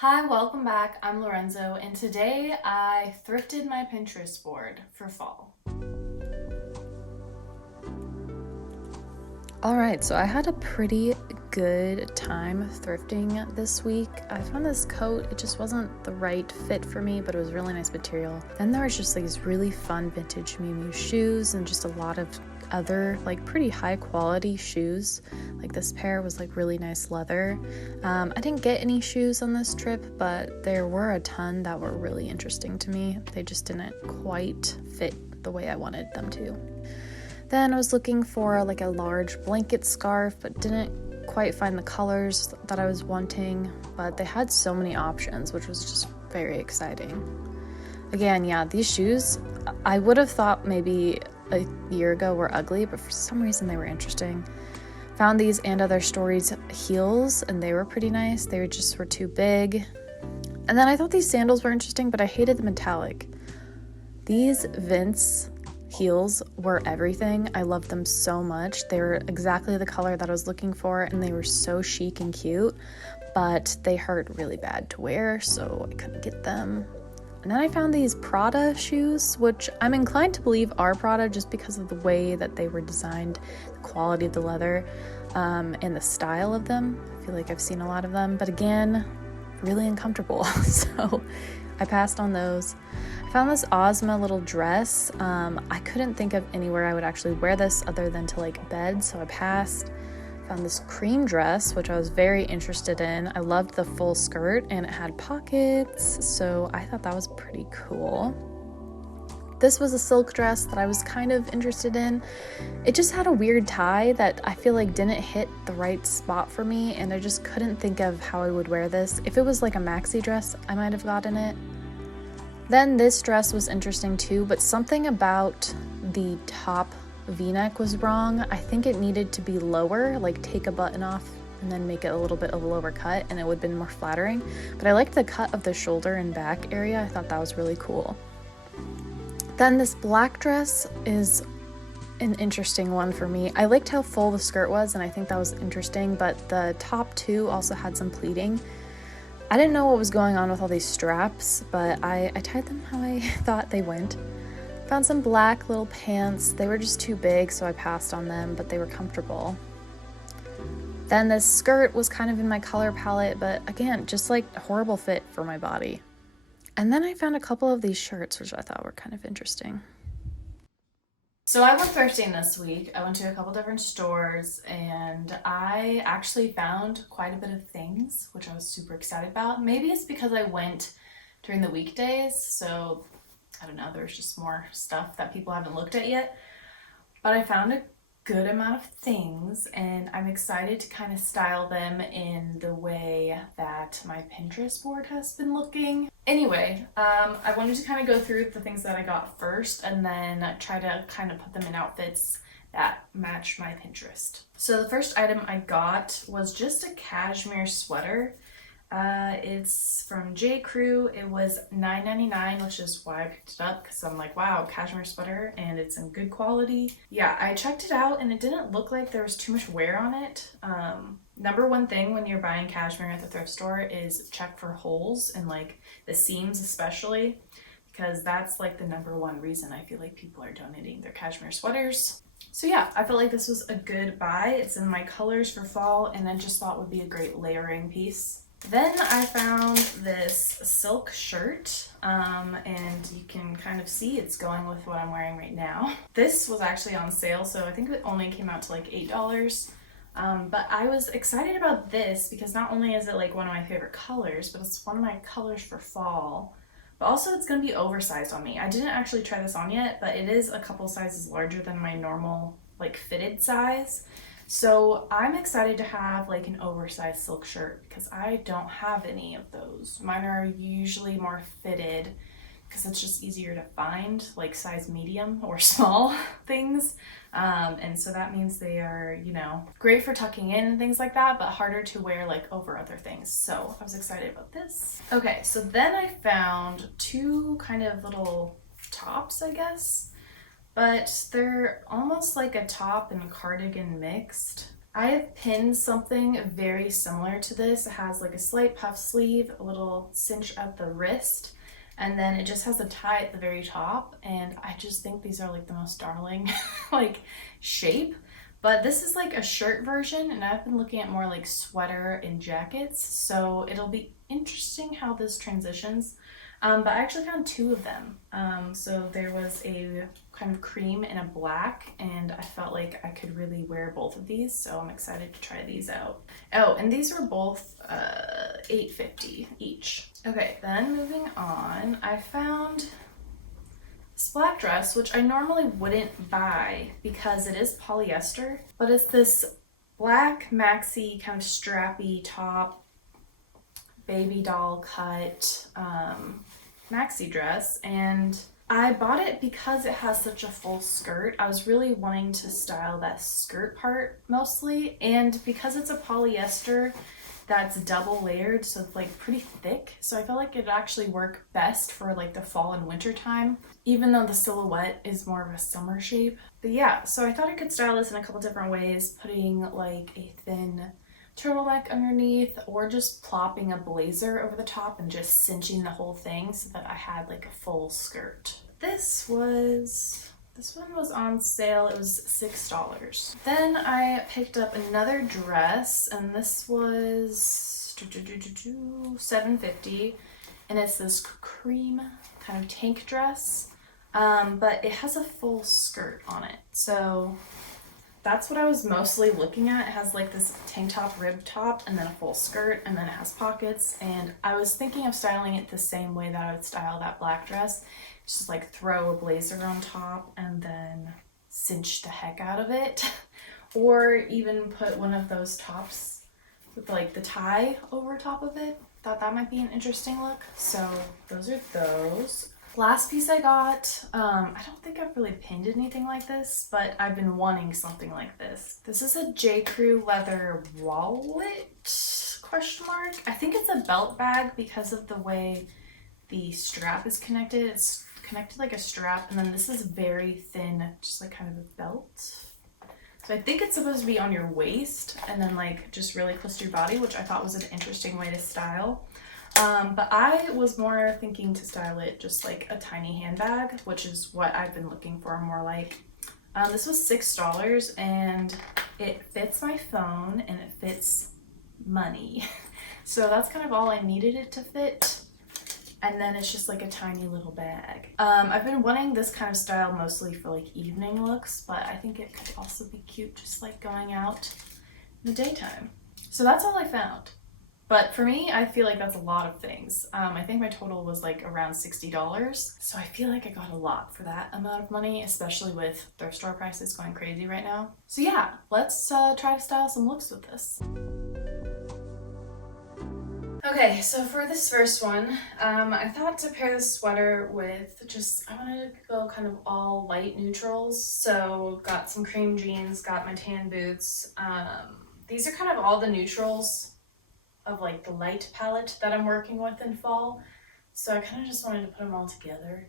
Hi, welcome back. I'm Lorenzo, and today I thrifted my Pinterest board for fall. All right, so I had a pretty good time thrifting this week. I found this coat, it just wasn't the right fit for me, but it was really nice material. Then there was just these really fun vintage Miu Miu shoes and just a lot of other pretty high quality shoes. Like this pair was really nice leather. I didn't get any shoes on this trip, but there were a ton that were really interesting to me. They just didn't quite fit the way I wanted them to. Then I was looking for a large blanket scarf, but didn't quite find the colors that I was wanting, but they had so many options, which was just very exciting. Again, yeah, these shoes, I would have thought maybe a year ago were ugly, but for some reason they were interesting. Found these and other stories heels, and they were pretty nice. They were too big. And then I thought these sandals were interesting, but I hated the metallic. These Vince heels were everything. I loved them so much. They were exactly the color that I was looking for, and they were so chic and cute, but they hurt really bad to wear, so I couldn't get them. And then I found these Prada shoes, which I'm inclined to believe are Prada just because of the way that they were designed, the quality of the leather, and the style of them. I feel like I've seen a lot of them, but again, really uncomfortable. So I passed on those. I found this Ozma little dress. I couldn't think of anywhere I would actually wear this other than to bed, so I passed. Found this cream dress, which I was very interested in. I loved the full skirt and it had pockets, so I thought that was pretty cool. This was a silk dress that I was kind of interested in. It just had a weird tie that I feel like didn't hit the right spot for me, and I just couldn't think of how I would wear this. If it was a maxi dress, I might have gotten it. Then this dress was interesting too, but something about the top V-neck was wrong. I think it needed to be lower, take a button off and then make it a little bit of a lower cut, and it would have been more flattering. But I liked the cut of the shoulder and back area. I thought that was really cool. Then this black dress is an interesting one for me. I liked how full the skirt was, and I think that was interesting, but the top two also had some pleating. I didn't know what was going on with all these straps, but I tied them how I thought they went. Found some black little pants. They were just too big, so I passed on them, but they were comfortable. Then this skirt was kind of in my color palette, but again, just a horrible fit for my body. And then I found a couple of these shirts, which I thought were kind of interesting. So I went thrifting this week. I went to a couple different stores and I actually found quite a bit of things, which I was super excited about. Maybe it's because I went during the weekdays, so I don't know, there's just more stuff that people haven't looked at yet. But I found a good amount of things and I'm excited to kind of style them in the way that my Pinterest board has been looking. Anyway, I wanted to kind of go through the things that I got first and then try to kind of put them in outfits that match my Pinterest. So the first item I got was just a cashmere sweater. It's from J. Crew. It was $9.99, which is why I picked it up because I'm like, wow, cashmere sweater and it's in good quality. Yeah, I checked it out and it didn't look like there was too much wear on it. Number one thing when you're buying cashmere at the thrift store is check for holes and the seams especially, because that's the number one reason I feel like people are donating their cashmere sweaters. So yeah, I felt like this was a good buy. It's in my colors for fall and I just thought would be a great layering piece. Then I found this silk shirt, and you can kind of see it's going with what I'm wearing right now. This was actually on sale, so I think it only came out to $8. But I was excited about this because not only is it one of my favorite colors, but it's one of my colors for fall. But also it's going to be oversized on me. I didn't actually try this on yet, but it is a couple sizes larger than my normal fitted size. So I'm excited to have an oversized silk shirt because I don't have any of those. Mine are usually more fitted because it's just easier to find size medium or small things. And so that means they are, great for tucking in and things like that, but harder to wear over other things. So I was excited about this. Okay, so then I found two kind of little tops, I guess, but they're almost like a top and cardigan mixed. I have pinned something very similar to this. It has like a slight puff sleeve, a little cinch at the wrist, and then it just has a tie at the very top. And I just think these are like the most darling like shape. But this is like a shirt version, and I've been looking at more like sweater and jackets, so it'll be interesting how this transitions. But I actually found two of them. So there was a kind of cream and a black, and I felt like I could really wear both of these, so I'm excited to try these out. Oh, and these were both $8.50 each. Okay, then moving on, I found this black dress, which I normally wouldn't buy because it is polyester, but it's this black maxi kind of strappy top, baby doll cut maxi dress, and I bought it because it has such a full skirt. I was really wanting to style that skirt part mostly, and because it's a polyester that's double layered, so it's like pretty thick, so I felt like it'd actually work best for like the fall and winter time, even though the silhouette is more of a summer shape. But yeah, so I thought I could style this in a couple different ways, putting like a thin turtleneck underneath, or just plopping a blazer over the top and just cinching the whole thing so that I had like a full skirt. This one was on sale. It was $6. Then I picked up another dress, and this was $7.50, and it's this cream kind of tank dress, but it has a full skirt on it. So that's what I was mostly looking at. It has like this tank top, rib top, and then a full skirt, and then it has pockets. And I was thinking of styling it the same way that I would style that black dress. Just like throw a blazer on top and then cinch the heck out of it. Or even put one of those tops with like the tie over top of it. Thought that might be an interesting look. So those are those. Last piece I got, I don't think I've really pinned anything like this, but I've been wanting something like this. This is a J. Crew leather wallet, question mark. I think it's a belt bag because of the way the strap is connected. It's connected like a strap, and then this is very thin, just like kind of a belt. So I think it's supposed to be on your waist and then like just really close to your body, which I thought was an interesting way to style. But I was more thinking to style it just like a tiny handbag, which is what I've been looking for more like. This was $6, and it fits my phone and it fits money. So that's kind of all I needed it to fit. And then it's just like a tiny little bag. I've been wanting this kind of style mostly for like evening looks, but I think it could also be cute just like going out in the daytime. So that's all I found. But for me, I feel like that's a lot of things. I think my total was like around $60. So I feel like I got a lot for that amount of money, especially with thrift store prices going crazy right now. So yeah, let's try to style some looks with this. Okay, so for this first one, I thought to pair the sweater with I wanted to go kind of all light neutrals. So got some cream jeans, got my tan boots. These are kind of all the neutrals of like the light palette that I'm working with in fall. So I kind of just wanted to put them all together.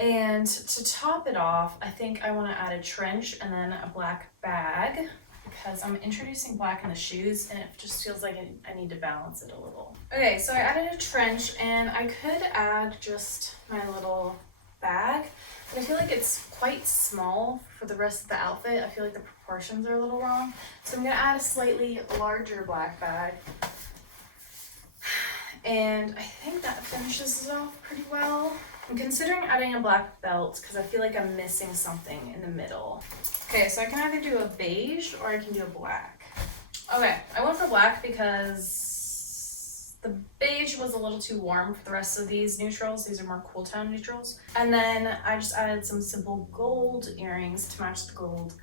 And to top it off, I think I want to add a trench and then a black bag, because I'm introducing black in the shoes and it just feels like I need to balance it a little. Okay, so I added a trench, and I could add just my little bag, but I feel like it's quite small for the rest of the outfit. I feel like the proportions are a little wrong. So I'm gonna add a slightly larger black bag. And I think that finishes it off pretty well. I'm considering adding a black belt because I feel like I'm missing something in the middle. Okay, so I can either do a beige or I can do a black. Okay, I went for black because the beige was a little too warm for the rest of these neutrals. These are more cool tone neutrals. And then I just added some simple gold earrings to match the gold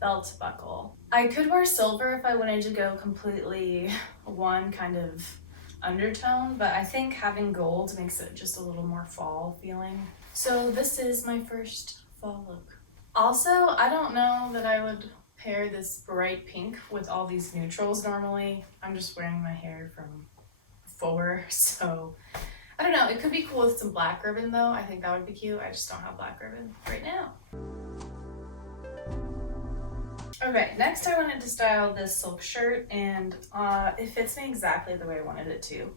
belt buckle. I could wear silver if I wanted to go completely one kind of undertone, but I think having gold makes it just a little more fall feeling. So this is my first fall look. Also, I don't know that I would pair this bright pink with all these neutrals normally. I'm just wearing my hair from before, so I don't know. It could be cool with some black ribbon though. I think that would be cute. I just don't have black ribbon right now. Okay, next I wanted to style this silk shirt, and it fits me exactly the way I wanted it to.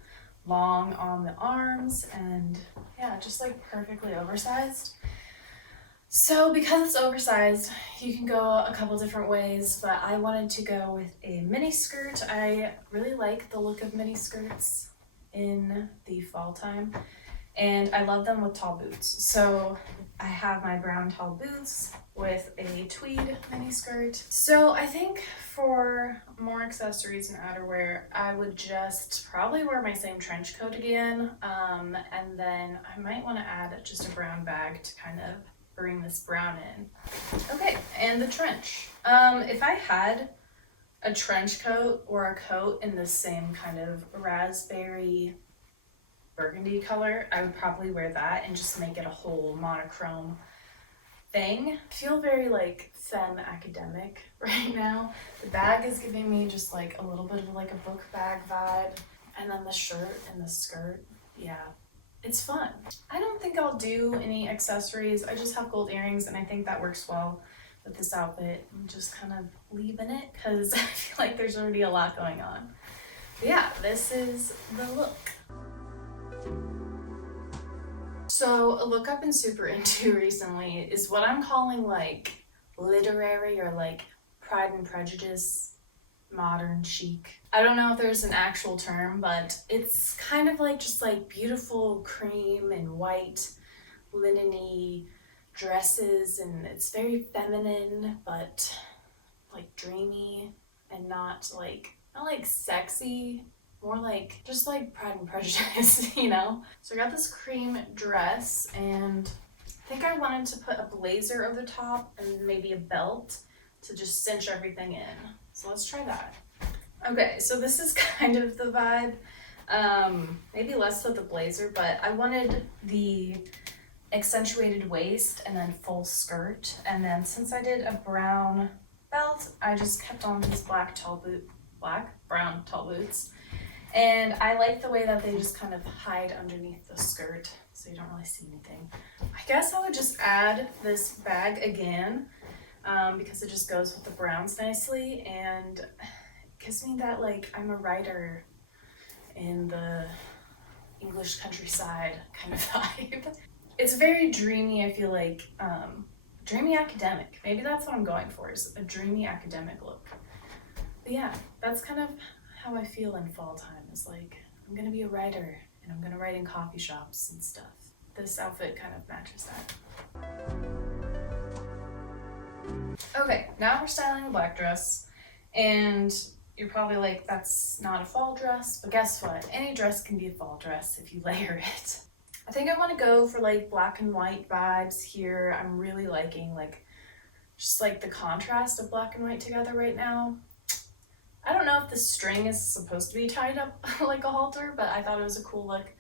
Long on the arms, and yeah, just like perfectly oversized. So because it's oversized, you can go a couple different ways, but I wanted to go with a mini skirt. I really like the look of mini skirts in the fall time, and I love them with tall boots. So I have my brown tall boots with a tweed mini skirt. So I think for more accessories and outerwear, I would just probably wear my same trench coat again, and then I might want to add just a brown bag to kind of bring this brown in. Okay, and the trench. If I had a trench coat or a coat in the same kind of raspberry burgundy color, I would probably wear that and just make it a whole monochrome thing. I feel very like femme academic right now. The bag is giving me just like a little bit of like a book bag vibe, and then the shirt and the skirt, yeah, it's fun. I don't think I'll do any accessories. I just have gold earrings, and I think that works well with this outfit. I'm just kind of leaving it because I feel like there's already a lot going on. But yeah, this is the look. So a look I've been super into recently is what I'm calling like literary or like Pride and Prejudice modern chic. I don't know if there's an actual term, but it's kind of like just like beautiful cream and white linen-y dresses, and it's very feminine but like dreamy and not like sexy, more like just like Pride and Prejudice, you know? So I got this cream dress, and I think I wanted to put a blazer over the top and maybe a belt to just cinch everything in. So let's try that. Okay, so this is kind of the vibe. Maybe less with the blazer, but I wanted the accentuated waist and then full skirt. And then since I did a brown belt, I just kept on these brown tall boots. And I like the way that they just kind of hide underneath the skirt, so you don't really see anything. I guess I would just add this bag again, because it just goes with the browns nicely, and it gives me that like I'm a writer in the English countryside kind of vibe. It's very dreamy, I feel like, dreamy academic. Maybe that's what I'm going for, is a dreamy academic look. But yeah, that's kind of how I feel in fall time, is like I'm gonna be a writer and I'm gonna write in coffee shops and stuff. This outfit kind of matches that. Okay, now we're styling a black dress, and you're probably like, that's not a fall dress, but guess what? Any dress can be a fall dress if you layer it. I think I want to go for like black and white vibes here. I'm really liking like just like the contrast of black and white together right now. I don't know if the string is supposed to be tied up like a halter, but I thought it was a cool look.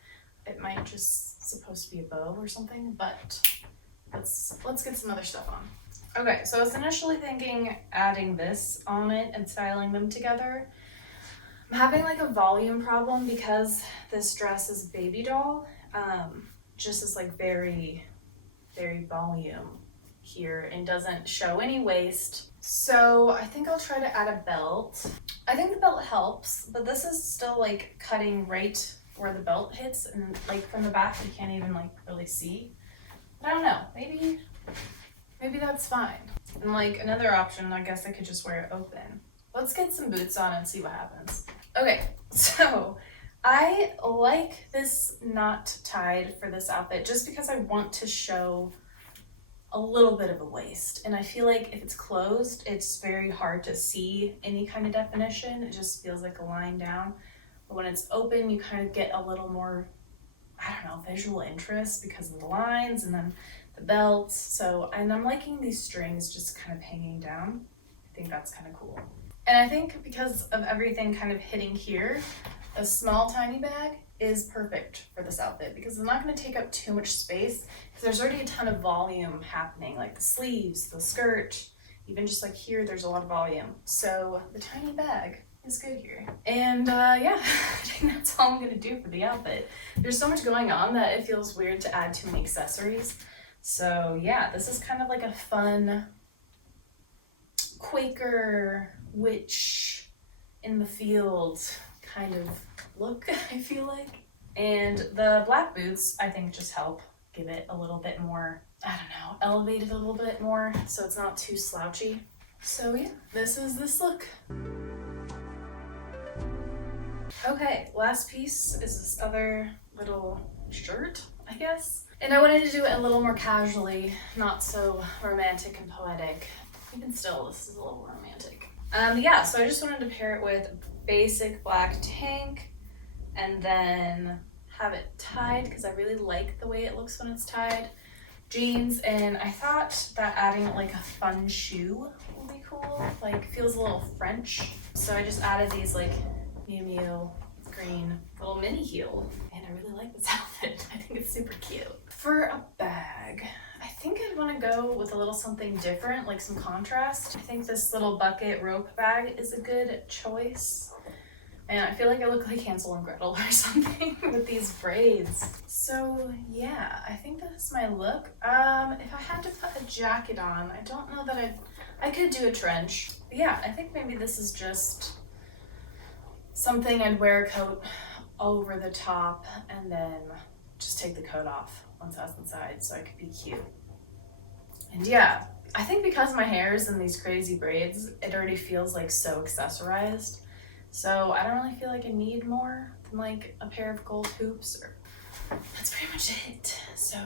It might just supposed to be a bow or something, but let's get some other stuff on. Okay, so I was initially thinking adding this on it and styling them together. I'm having like a volume problem because this dress is baby doll. Just is like very, very volume here and doesn't show any waist. So I think I'll try to add a belt. I think the belt helps, but this is still like cutting right where the belt hits, and like from the back you can't even like really see. But I don't know, maybe that's fine. And like another option, I guess I could just wear it open. Let's get some boots on and see what happens. Okay, so I like this not tied for this outfit just because I want to show a little bit of a waist, and I feel like if it's closed, it's very hard to see any kind of definition. It just feels like a line down. But when it's open, you kind of get a little more, I don't know, visual interest because of the lines and then the belts. So, and I'm liking these strings just kind of hanging down. I think that's kind of cool. And I think because of everything kind of hitting here, a small tiny bag is perfect for this outfit because it's not going to take up too much space because there's already a ton of volume happening, like the sleeves, the skirt, even just like here there's a lot of volume. So the tiny bag is good here. And yeah, I think that's all I'm going to do for the outfit. There's so much going on that it feels weird to add too many accessories. So yeah, this is kind of like a fun Quaker witch in the field kind of look, I feel like. And the black boots, I think, just help give it a little bit more, I don't know, elevate it a little bit more so it's not too slouchy. So yeah, this is this look. Okay, last piece is this other little shirt, I guess. And I wanted to do it a little more casually, not so romantic and poetic. Even still, this is a little romantic. Yeah, so I just wanted to pair it with basic black tank and then have it tied because I really like the way it looks when it's tied. Jeans, and I thought that adding like a fun shoe would be cool. Like, feels a little French. So I just added these like Miu Miu green little mini heel. And I really like this outfit. I think it's super cute. For a bag, I think I'd want to go with a little something different, like some contrast. I think this little bucket rope bag is a good choice. And I feel like I look like Hansel and Gretel or something with these braids. So yeah, I think that's my look. If I had to put a jacket on, I don't know that I could do a trench. But yeah, I think maybe this is just something I'd wear a coat over the top and then just take the coat off once that's inside so I could be cute. And yeah, I think because my hair is in these crazy braids, it already feels like so accessorized. So I don't really feel like I need more than like a pair of gold hoops, or that's pretty much it. So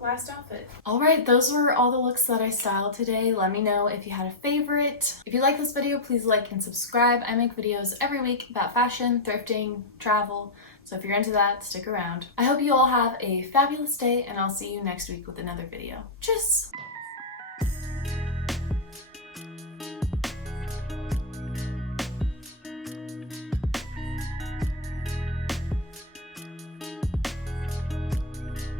last outfit. All right, those were all the looks that I styled today. Let me know if you had a favorite. If you like this video, please like and subscribe. I make videos every week about fashion, thrifting, travel. So if you're into that, stick around. I hope you all have a fabulous day and I'll see you next week with another video. Tschüss!